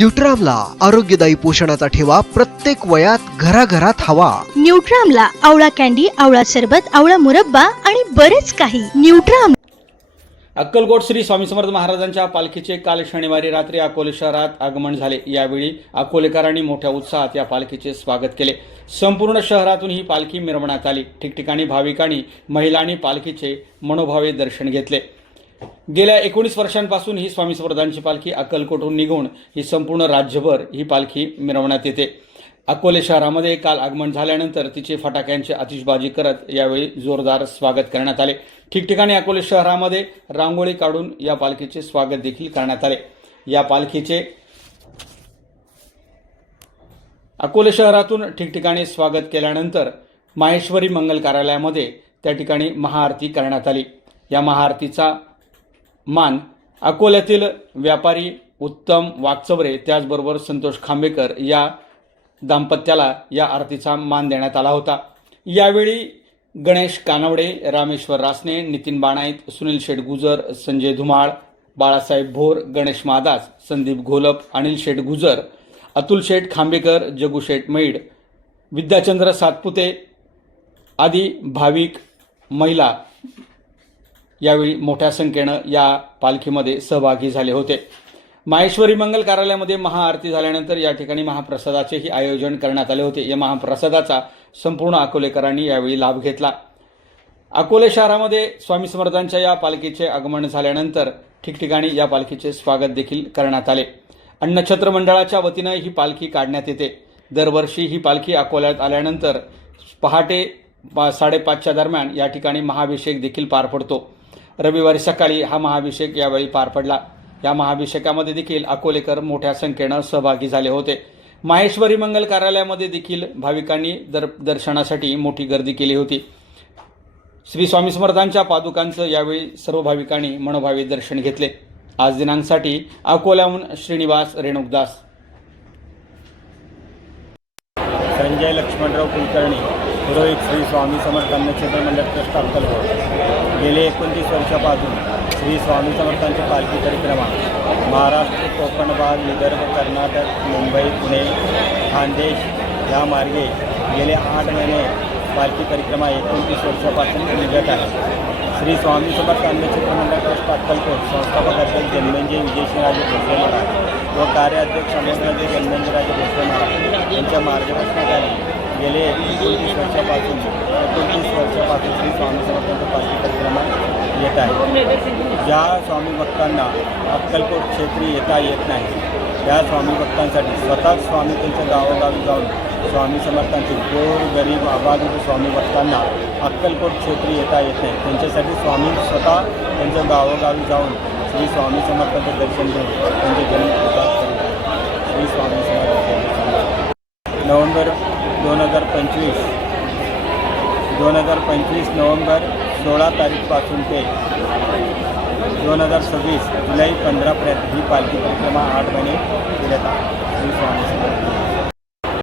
न्यूट्रामला आरोग्यदायी पोषणाचा ठेवा प्रत्येक वयात घराघरात हवा। न्यूट्रामला आवळा कॅन्डी, आवळा सरबत, आवळा मुरब्बा आणि बरेच काही। न्यूट्राम। अक्कलकोट श्री स्वामी समर्थ महाराजांच्या पालखीचे काल शनिवारी रात्री अकोले शहरात आगमन झाले। यावेळी अकोलेकरांनी मोठ्या उत्साहात या पालखीचे स्वागत केले। संपूर्ण शहरातून ही पालखी मिरवण्यात आली। ठिकठिकाणी भाविकांनी, महिलांनी पालखीचे मनोभावे दर्शन घेतले। गेल्या 19 वर्षांपासून ही स्वामी समर्थांची पालखी अक्कलकोटहून निघून ही संपूर्ण राज्यभर ही पालखी मिरवण्यात येते। अकोले शहरामध्ये काल आगमन झाल्यानंतर तिचे फटाक्यांची आतिषबाजी करत यावेळी जोरदार स्वागत करण्यात आले। ठिकठिकाणी अकोले शहरामध्ये रांगोळी काढून या पालखीचे स्वागत देखील करण्यात आले। या पालखीचे अकोले शहरातून ठिकठिकाणी स्वागत केल्यानंतर माहेश्वरी मंगल कार्यालयामध्ये त्या ठिकाणी महाआरती करण्यात आली। या महाआरतीचा मान अकोल्यातील व्यापारी उत्तम वागचौरे त्याचबरोबर संतोष खांबेकर या दाम्पत्याला या आरतीचा मान देण्यात आला होता। यावेळी गणेश कानवडे, रामेश्वर रासने, नितीन बाणाईत, सुनील शेठ गुजर, संजय धुमाळ, बाळासाहेब भोर, गणेश मादास, संदीप घोलप, अनिल शेठ गुजर, अतुल शेठ खांबेकर, जगू शेठ मैड, विद्याचंद्र सातपुते आदी भाविक, महिला यावेळी मोठ्या संख्येनं या पालखीमध्ये सहभागी झाले होते। माहेश्वरी मंगल कार्यालयामध्ये महाआरती झाल्यानंतर या ठिकाणी महाप्रसादाचेही आयोजन करण्यात आले होते। या महाप्रसादाचा संपूर्ण अकोलेकरांनी यावेळी लाभ घेतला। अकोले शहरामध्ये स्वामी समर्थांच्या या पालखीचे आगमन झाल्यानंतर ठिकठिकाणी या पालखीचे स्वागत देखील करण्यात आले। अन्नछत्र मंडळाच्या वतीनं ही पालखी काढण्यात येते। दरवर्षी ही पालखी अकोल्यात आल्यानंतर पहाटे 5:30च्या दरम्यान या ठिकाणी महाअभिषेक देखील पार पडतो। रविवारी सकाळी हा महाअभिषेक यावेळी पार पडला। या महाअभिषेकामध्ये देखील अकोलेकर मोठ्या संख्येनं सहभागी झाले होते। माहेश्वरी मंगल कार्यालयामध्ये देखील भाविकांनी दर्शनासाठी मोठी गर्दी केली होती। श्री स्वामी समर्थांच्या पादुकांचं यावेळी सर्व भाविकांनी मनोभावे दर्शन घेतले। आज दिनांकसाठी अकोल्याहून श्रीनिवास रेणुकदास। संजय लक्ष्मणराव कुलकर्णी, पुरोहित श्री स्वामी समर्थ अन्नछत्र मंडळ ट्रस्ट अक्कलकोट। गेले 29 वर्षापासून श्री स्वामी समर्थांची पालखी परिक्रमा महाराष्ट्र, कोकण भाग, विदर्भ, कर्नाटक, मुंबई, पुणे, खानदेश या मार्गे गेले 8 महिने पालखी परिक्रमा 29 वर्षापासून निघत आहे। श्री स्वामी समर्थ अन्नछत्र मंडळ ट्रस्ट अक्कलकोट संस्थापक अध्यक्ष जन्मेंजय विजयसिंहराजे भोसले महाराज व कार्याध्यक्ष अमोलराजे जन्मेंजयराजे भोसले महाराज यांच्या मार्गदर्शनाखाली गेले 29 वर्षापासून श्री स्वामी समर्थांची पालखी परिक्रमा येत आहे। ज्या स्वामी भक्तांना अक्कलकोट क्षेत्री येता येत नाही त्या स्वामी भक्तांसाठी स्वतः स्वामी त्यांच्या गावोगावी जाऊन स्वामी समर्थांचे गोर गरीब आबाधित स्वामी भक्तांना अक्कलकोट क्षेत्री येता येत नाही त्यांच्यासाठी स्वामी स्वतः त्यांच्या गावोगावी जाऊन श्री स्वामी समर्थांचे दर्शन घेऊन त्यांचे जन्मप्रसाद करीत श्री स्वामी समर्थ। नोव्हेंबर 2025 नोव्हेंबर 16 तारीखपासून ते 2026 जुलै 15पर्यंत ही पालखी परिक्रमा 8 महिने केल्यात श्री स्वामी समर्थ।